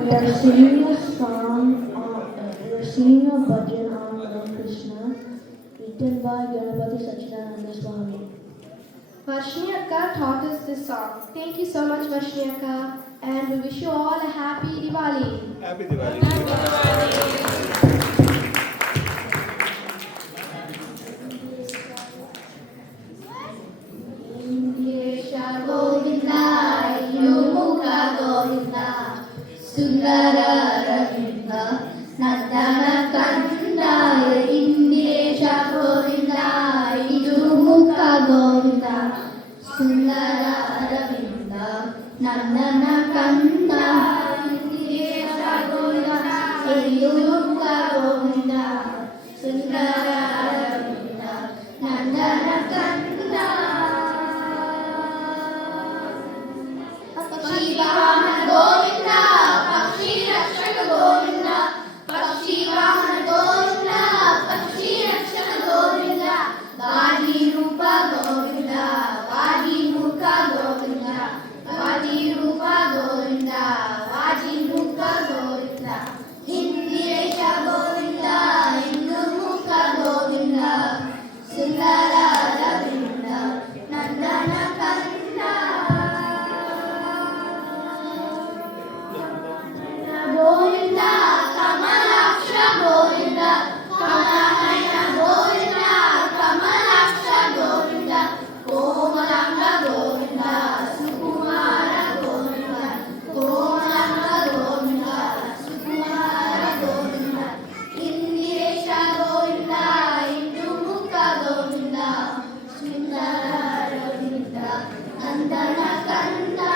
We are singing a song we are singing a bhajan on Lord Krishna, written by Ganapati Sachidananda Swami. Varshini Akka taught us this song. Thank you so much, Varshini Akka, and we wish you all a happy Diwali. Happy Diwali. Indesha Govinda, Yumukha Govinda, Sundara Ravinda, Nandana Kanda, Indesha Govinda, Yumukha Govinda, Sundara Ravinda, Nandana Kanda, Indesha Govinda, Yumukha Govinda, Sundara Ravinda, Nandana Kanda. Pakshi Govinda, Pakshi Rakshaka Govinda, Pakshi Govinda, Pakshi Rakshaka Govinda, Vadi Rupa Govinda, Vadi Mukha Govinda, Vadi Rupa Govinda, Vadi Mukha Govinda, Indiresha Govinda, Indu Mukha Govinda, Sundara Ravinda, Nandana Kanda. Govinda, Kamalaksha Govinda, Kamalaya Govinda, Kamalaksha Govinda, Komalanga Govinda, Sukumara Govinda, Komalanga Govinda, Sukumara Govinda, Indiresha Govinda, Indumukha Govinda, Sundara Ravinda, Nandana Kanda.